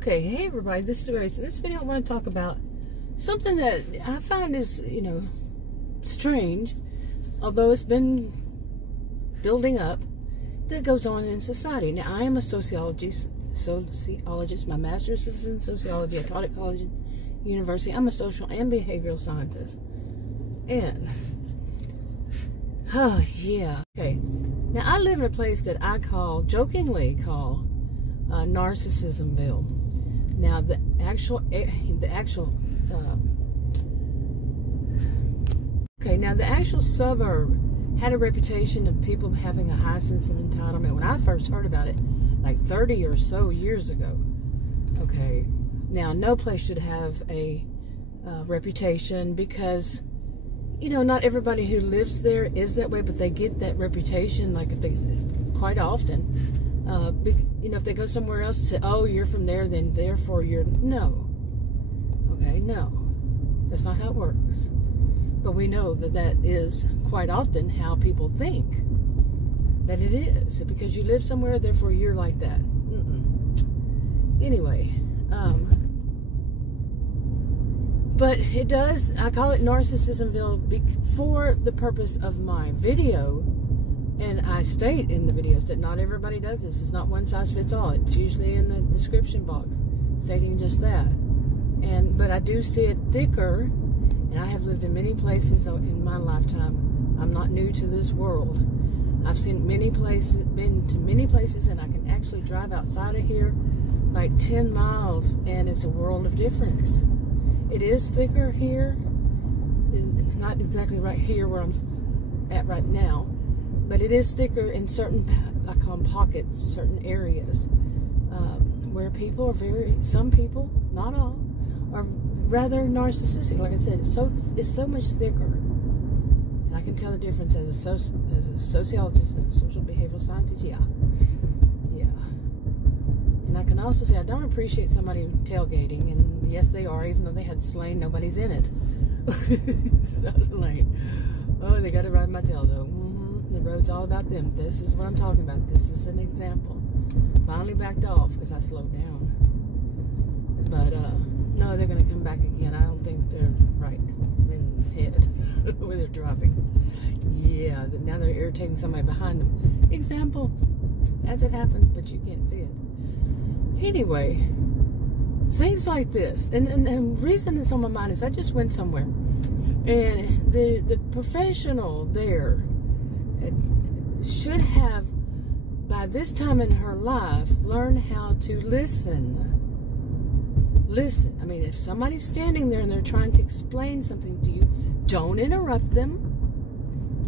Okay, hey everybody, this is Grace. In this video I want to talk about something that I find is, strange, although it's been building up, that goes on in society. Now, I am a sociologist. My master's is in sociology. I taught at college and university. I'm a social and behavioral scientist. And, oh yeah. Okay, now I live in a place that I jokingly call Narcissismville. Now the actual suburb had a reputation of people having a high sense of entitlement. When I first heard about it, like 30 or so years ago. Okay, now no place should have a reputation because, not everybody who lives there is that way, but they get that reputation. Like if they, quite often. If they go somewhere else and say, oh, you're from there, then therefore you're... No. Okay, no. That's not how it works. But we know that that is quite often how people think that it is. Because you live somewhere, therefore you're like that. Anyway, but it does, I call it Narcissismville for the purpose of my video. And I state in the videos that not everybody does this. It's not one size fits all. It's usually in the description box stating just that. But I do see it thicker, and I have lived in many places in my lifetime. I'm not new to this world. I've seen many places, been to many places, and I can actually drive outside of here like 10 miles, and it's a world of difference. It is thicker here, not exactly right here where I'm at right now. But it is thicker in certain, I call them pockets, certain areas, where people are some people, not all, are rather narcissistic. Like I said, it's so much thicker. And I can tell the difference as a sociologist and a social behavioral scientist, yeah. And I can also say I don't appreciate somebody tailgating, and yes they are, even though they had slain, nobody's in it. Suddenly, oh, they got to ride my tail though. The road's all about them. This is what I'm talking about. This is an example. Finally backed off because I slowed down. But, no, they're going to come back again. I don't think they're right in the head where they're driving. Yeah, now they're irritating somebody behind them. Example, as it happened, but you can't see it. Anyway, things like this. And the reason it's on my mind is I just went somewhere. And the professional there should have, by this time in her life, learned how to listen. Listen. I mean, if somebody's standing there and they're trying to explain something to you, don't interrupt them.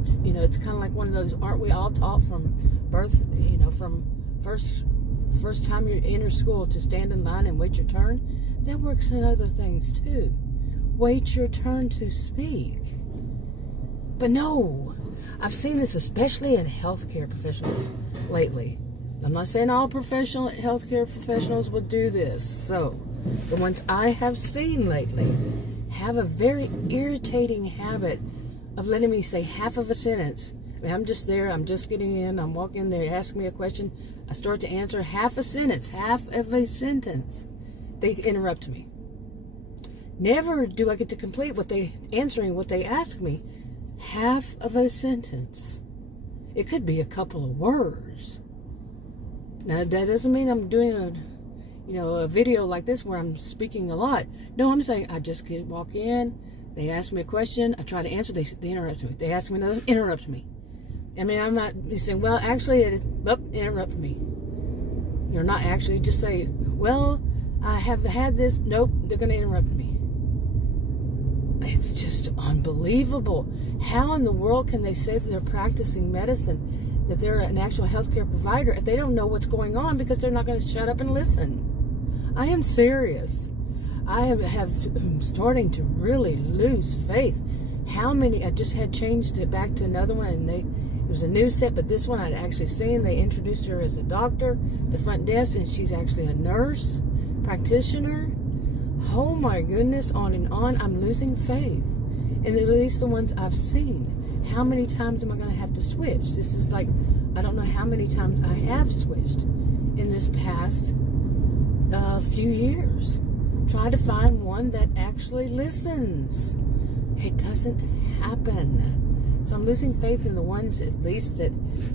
It's kind of like one of those, aren't we all taught from birth, from first time you enter school to stand in line and wait your turn? That works in other things too. Wait your turn to speak. But no. I've seen this especially in healthcare professionals lately. I'm not saying all healthcare professionals would do this. So, the ones I have seen lately have a very irritating habit of letting me say half of a sentence. I mean, I'm just there, I'm just getting in, I'm walking there, ask me a question, I start to answer half a sentence, half of a sentence. They interrupt me. Never do I get to complete answering what they ask me. Half of a sentence. It could be a couple of words. Now that doesn't mean I'm doing a video like this where I'm speaking a lot. No, I'm saying I just walk in, they ask me a question, I try to answer, they interrupt me. They ask me another, interrupt me. I mean, I'm not saying, well, actually it is, interrupt me. You're not actually, just say, well, I have had this, nope, they're going to interrupt me. It's just unbelievable. How in the world can they say that they're practicing medicine, that they're an actual healthcare provider, if they don't know what's going on because they're not going to shut up and listen? I am serious. I am starting to really lose faith. How many, I just had changed it back to another one, and it was a new set, but this one I'd actually seen. They introduced her as a doctor, the front desk, and she's actually a nurse practitioner. Oh my goodness, on and on. I'm losing faith. And at least the ones I've seen. How many times am I going to have to switch? This is like, I don't know how many times I have switched in this past few years. Try to find one that actually listens. It doesn't happen. So I'm losing faith in the ones, at least, that,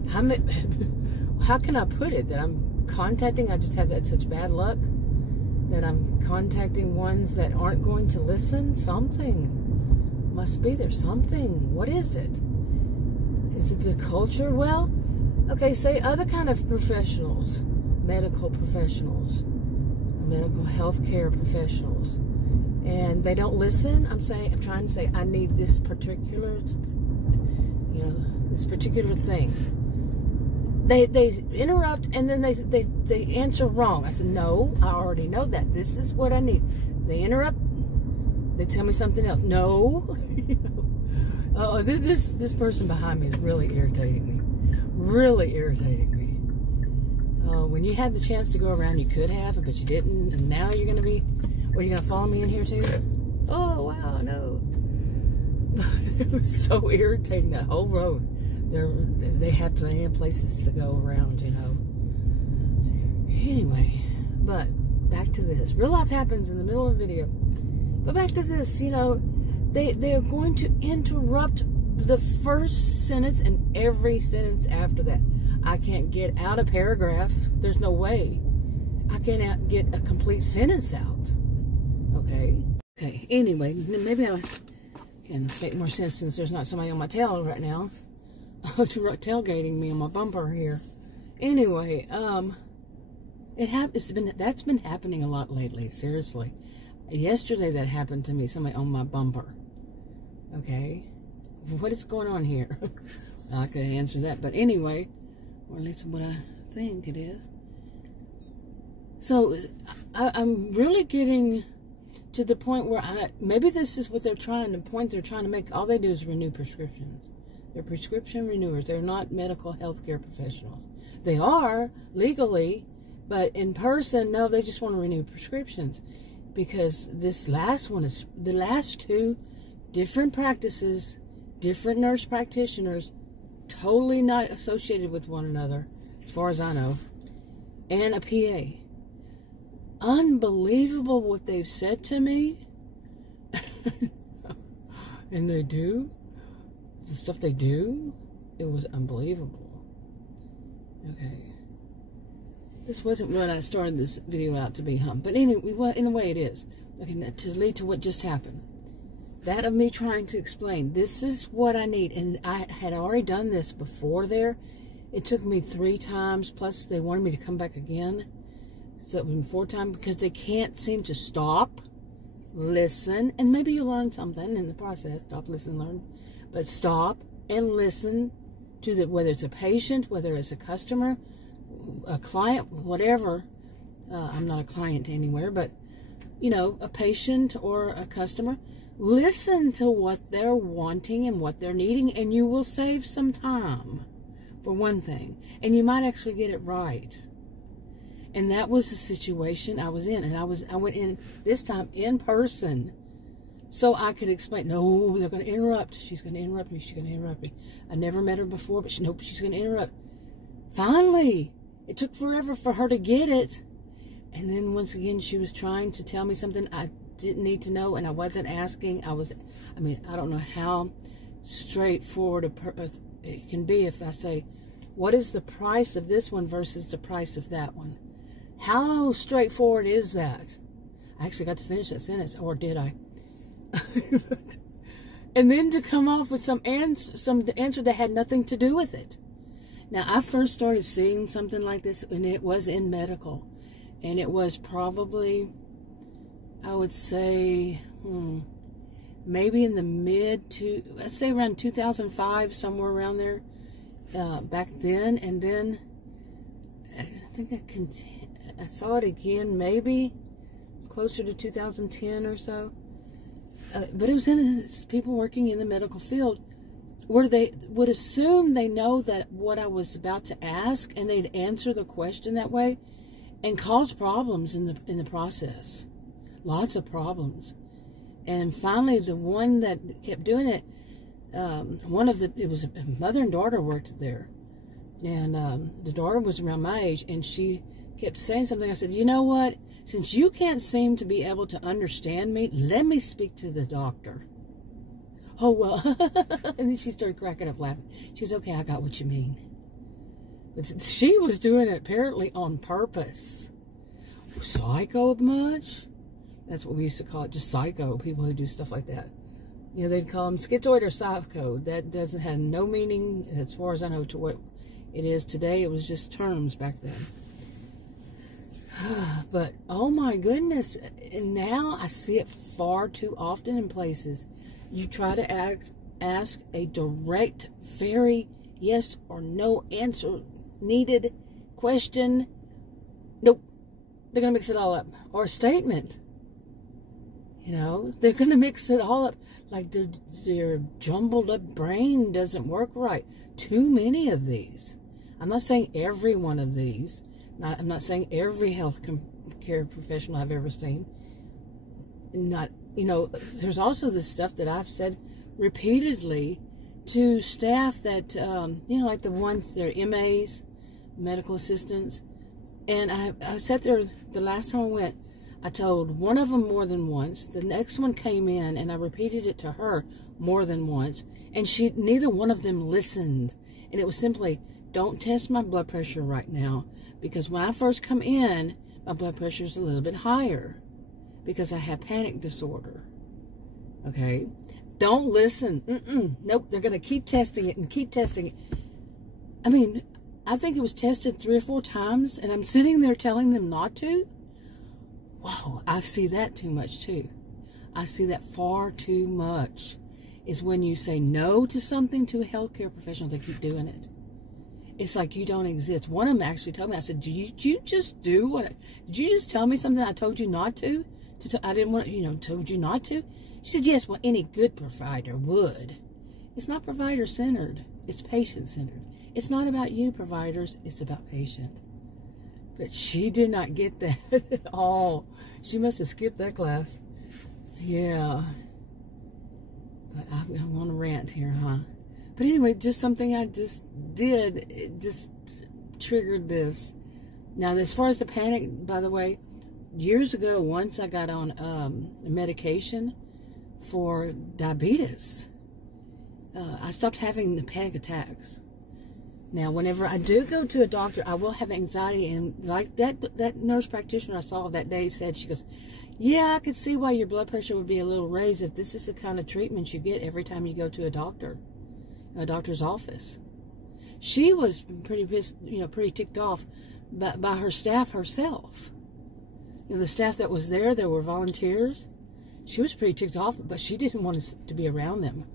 how can I put it, that I'm contacting? I just have that such bad luck that I'm contacting ones that aren't going to listen. Something must be there. Something. What is it? Is it the culture? Well, okay, say other kind of professionals, medical professionals, medical health care professionals, and they don't listen. I'm trying to say, I need this particular, this particular thing. They interrupt, and then they answer wrong. I said, no, I already know that. This is what I need. They interrupt. They tell me something else. No. Oh, this person behind me is really irritating me. Really irritating me. When you had the chance to go around, you could have, but you didn't. And now you're going to be... Are you going to follow me in here too? Oh, wow, no. It was so irritating, that whole road. They had plenty of places to go around, Anyway, but back to this. Real life happens in the middle of a video. But back to this, they're going to interrupt the first sentence and every sentence after that. I can't get out a paragraph. There's no way I can't get a complete sentence out. Okay. Anyway, maybe I can make more sense since there's not somebody on my tail right now. Tailgating me on my bumper here. Anyway, that's been happening a lot lately. Seriously. Yesterday that happened to me. Somebody on my bumper. Okay. What is going on here? I could answer that, but anyway, or at least what I think it is. So I'm really getting to the point where maybe this is what they're trying to make. All they do is renew prescriptions. They're prescription renewers. They're not medical health care professionals. They are legally, but in person, no, they just want to renew prescriptions. Because this last one is, the last two, different practices, different nurse practitioners, totally not associated with one another, as far as I know, and a PA. Unbelievable what they've said to me. And they do. The stuff they do, it was unbelievable. Okay. This wasn't what I started this video out to be, but anyway, in a way it is. Okay, to lead to what just happened. That of me trying to explain, this is what I need. And I had already done this before there. It took me 3 times, plus they wanted me to come back again. So it was 4 times, because they can't seem to stop, listen, and maybe you learn something in the process. Stop, listen, learn. But stop and listen to whether it's a patient, whether it's a customer, a client, whatever. I'm not a client anywhere, but, a patient or a customer. Listen to what they're wanting and what they're needing, and you will save some time, for one thing. And you might actually get it right. And that was the situation I was in. And I went in this time in person, so I could explain. No, they're going to interrupt. She's going to interrupt me. She's going to interrupt me. I never met her before, but nope, she's going to interrupt. Finally, it took forever for her to get it. And then once again, she was trying to tell me something I didn't need to know, and I wasn't asking. I don't know how straightforward it can be if I say, what is the price of this one versus the price of that one? How straightforward is that? I actually got to finish that sentence, or did I? And then to come off with some answer that had nothing to do with it. Now, I first started seeing something like this, and it was in medical. And it was probably, I would say, maybe in the let's say around 2005, somewhere around there, back then. And then, I think I saw it again, maybe closer to 2010 or so. But it was in people working in the medical field, where they would assume they know that what I was about to ask, and they'd answer the question that way, and cause problems in the process. Lots of problems. And finally, the one that kept doing it, it was a mother and daughter worked there. And the daughter was around my age, and she kept saying something. I said, you know what? Since you can't seem to be able to understand me, let me speak to the doctor. Oh, well. And then she started cracking up laughing. She was, okay, I got what you mean. But she was doing it apparently on purpose. Psycho much? That's what we used to call it, just psycho, people who do stuff like that. You know, they'd call them schizoid or psycho. That doesn't have no meaning, as far as I know, to what it is today. It was just terms back then. But, oh my goodness, and now I see it far too often in places. You try to ask a direct, very yes or no answer needed question. Nope. They're going to mix it all up. Or a statement. You know, they're going to mix it all up. Like their jumbled up brain doesn't work right. Too many of these. I'm not saying every one of these. I'm not saying every health care professional I've ever seen. Not, you know, there's also this stuff that I've said repeatedly to staff that, you know, like the ones, they're MAs, medical assistants. And I sat there the last time I went, I told one of them more than once. The next one came in and I repeated it to her more than once. And neither one of them listened. And it was simply, don't test my blood pressure right now. Because when I first come in, my blood pressure is a little bit higher. Because I have panic disorder. Okay? Don't listen. Nope, they're going to keep testing it and keep testing it. I mean, I think it was tested 3 or 4 times, and I'm sitting there telling them not to. Wow, I see that too much too. I see that far too much. Is when you say no to something to a healthcare professional, they keep doing it. It's like you don't exist. One of them actually told me, I said, did you just do what? Did you just tell me something I told you not to? I didn't want, you know, told you not to? She said, yes, well, any good provider would. It's not provider-centered. It's patient-centered. It's not about you, providers. It's about patient. But she did not get that at all. She must have skipped that class. Yeah. But I want to rant here, huh? But anyway, just something I just did. It just triggered this. Now, as far as the panic, by the way, years ago, once I got on medication for diabetes, I stopped having the panic attacks. Now, whenever I do go to a doctor, I will have anxiety. And like that nurse practitioner I saw that day said, she goes, yeah, I could see why your blood pressure would be a little raised if this is the kind of treatment you get every time you go to a doctor's office. She was pretty pissed, you know, pretty ticked off by her staff herself. You know, the staff that was there were volunteers. She was pretty ticked off, but she didn't want us to be around them.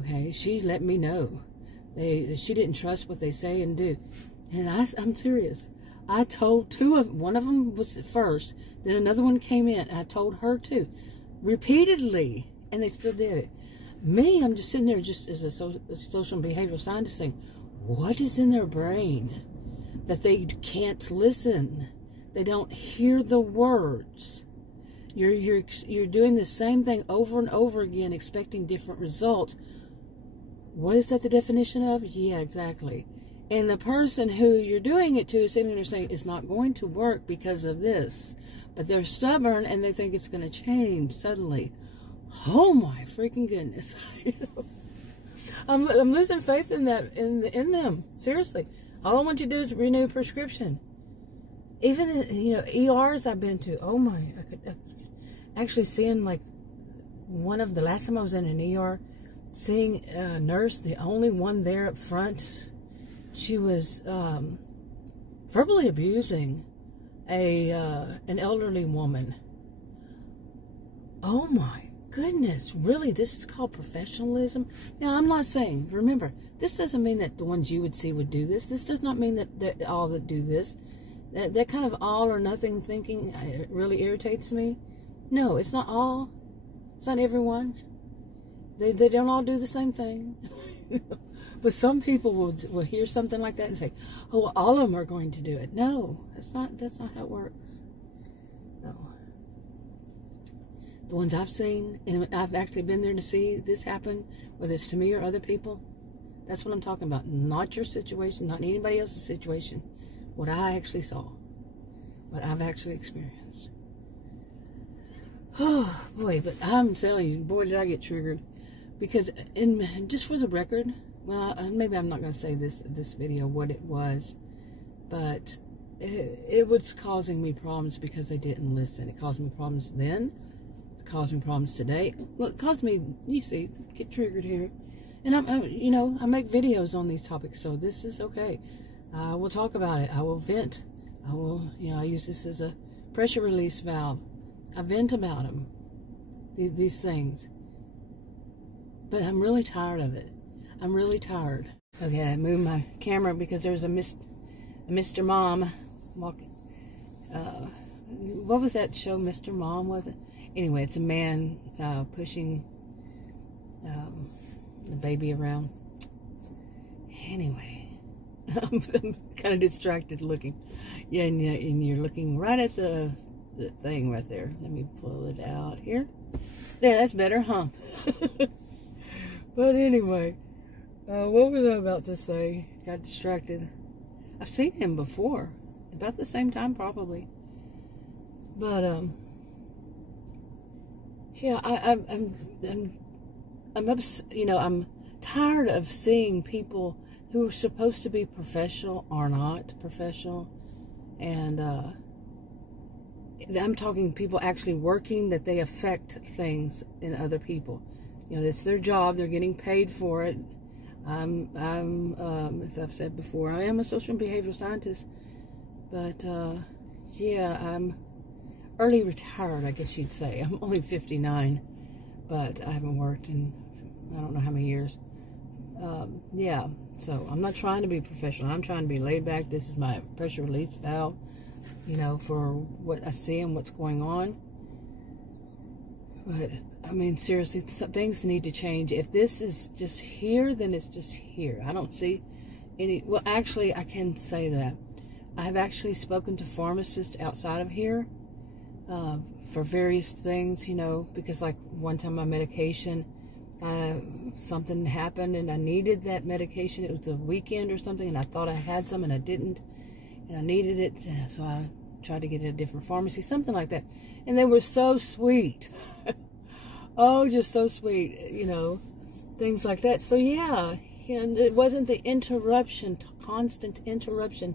Okay, she let me know. She didn't trust what they say and do. And I'm serious. I told one of them was at first, then another one came in. I told her too, repeatedly, and they still did it. Me, I'm just sitting there just as a social and behavioral scientist saying, what is in their brain that they can't listen? They don't hear the words. You're doing the same thing over and over again, expecting different results. What is that the definition of? Yeah, exactly. And the person who you're doing it to is sitting there saying, it's not going to work because of this. But they're stubborn and they think it's going to change suddenly. Oh my freaking goodness. I'm losing faith in that, in them. Seriously. All I want you to do is renew a prescription. Even, you know, ERs I've been to. Oh my. I could actually seeing like the last time I was in an ER, seeing a nurse, the only one there up front, she was verbally abusing an elderly woman. Oh my goodness, really? This is called professionalism? Now, I'm not saying, remember, this doesn't mean that the ones you would see would do this. This does not mean that all that do this. That kind of all or nothing thinking really irritates me. No, it's not all. It's not everyone. They don't all do the same thing. But some people will hear something like that and say, oh, well, all of them are going to do it. No, that's not how it works. No. The ones I've seen, and I've actually been there to see this happen, whether it's to me or other people, that's what I'm talking about. Not your situation, not anybody else's situation. What I actually saw. what I've actually experienced. Oh, boy, but I'm telling you, boy, did I get triggered. Because, just for the record, well, maybe I'm not going to say this video what it was, but it was causing me problems because they didn't listen. It caused me problems then. It caused me problems today. Well, it caused me, you see, get triggered here. And I make videos on these topics, so this is okay. I will talk about it. I will vent. I will, I use this as a pressure release valve. I vent about them, these things. But I'm really tired of it. I'm really tired. Okay, I moved my camera because there's a Mr. Mom walking. What was that show, Mr. Mom, was it? Anyway, it's a man pushing the baby around. Anyway, I'm kind of distracted looking. Yeah, and you're looking right at the thing right there. Let me pull it out here. There, that's better, huh? But anyway, what was I about to say? Got distracted. I've seen him before, about the same time probably. But yeah, I'm tired of seeing people who are supposed to be professional are not professional, and I'm talking people actually working, that they affect things in other people. It's their job. They're getting paid for it. As I've said before, I am a social and behavioral scientist, but yeah, I'm early retired, I guess you'd say. I'm only 59, but I haven't worked in I don't know how many years. Yeah, so I'm not trying to be professional. I'm trying to be laid back. This is my pressure release valve, for what I see and what's going on. But, I mean, seriously, things need to change. If this is just here, then it's just here. I don't see any... Well, actually, I can say that. I have actually spoken to pharmacists outside of here for various things, because, like, one time my medication, something happened and I needed that medication. It was a weekend or something, and I thought I had some and I didn't. And I needed it, so I tried to get it at a different pharmacy, something like that. And they were so sweet. Oh, just so sweet, things like that. So yeah, and it wasn't the interruption, constant interruption.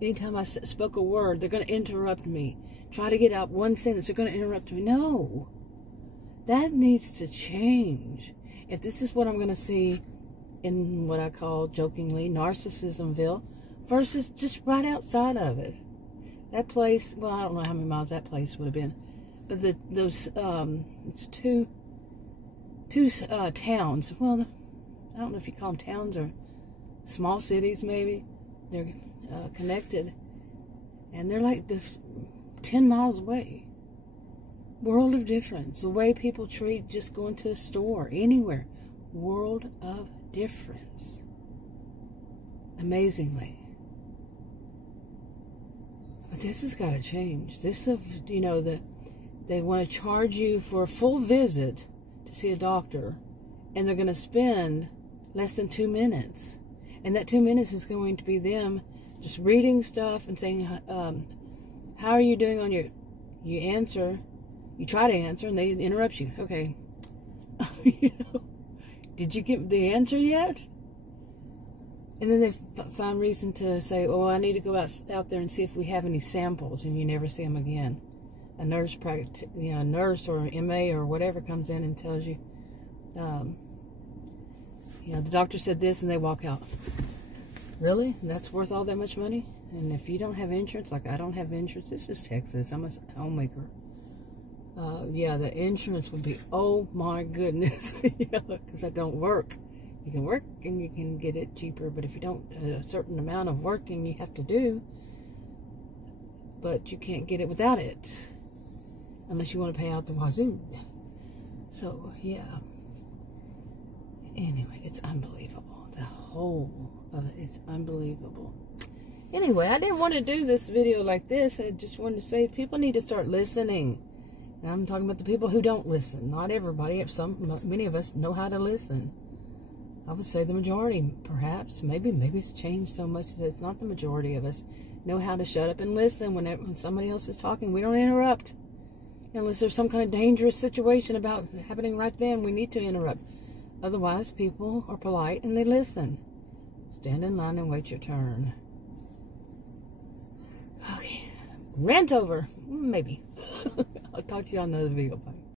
Anytime I spoke a word, they're going to interrupt me. Try to get out one sentence, they're going to interrupt me. No, that needs to change. If this is what I'm going to see in what I call jokingly Narcissismville, versus just right outside of it. That place, well, I don't know how many miles that place would have been, but those it's two towns. Well, I don't know if you call them towns or small cities, maybe. They're connected, and they're like 10 miles away. World of difference. The way people treat just going to a store, anywhere. World of difference. Amazingly. But this has got to change. This, they want to charge you for a full visit to see a doctor, and they're going to spend less than 2 minutes. And that 2 minutes is going to be them just reading stuff and saying, how are you doing on your... You answer, you try to answer, and they interrupt you. Okay. Did you get the answer yet? And then they find reason to say, oh, I need to go out there and see if we have any samples, and you never see them again. A nurse, a nurse or an MA or whatever comes in and tells you, the doctor said this, and they walk out. Really? That's worth all that much money? And if you don't have insurance, like I don't have insurance, this is Texas, I'm a homemaker. Yeah, the insurance would be, oh my goodness, because I don't work. You can work and you can get it cheaper, but if you don't, a certain amount of working you have to do, but you can't get it without it, unless you want to pay out the wazoo. So, yeah. Anyway, it's unbelievable. The whole of it is unbelievable. Anyway, I didn't want to do this video like this. I just wanted to say people need to start listening. And I'm talking about the people who don't listen. Not everybody. Many of us know how to listen. I would say the majority, perhaps. Maybe it's changed so much that it's not the majority of us. know how to shut up and listen when somebody else is talking. We don't interrupt unless there's some kind of dangerous situation about happening right then. We need to interrupt. Otherwise, people are polite and they listen. Stand in line and wait your turn. Okay. Rant over. Maybe. I'll talk to you on another video. Bye.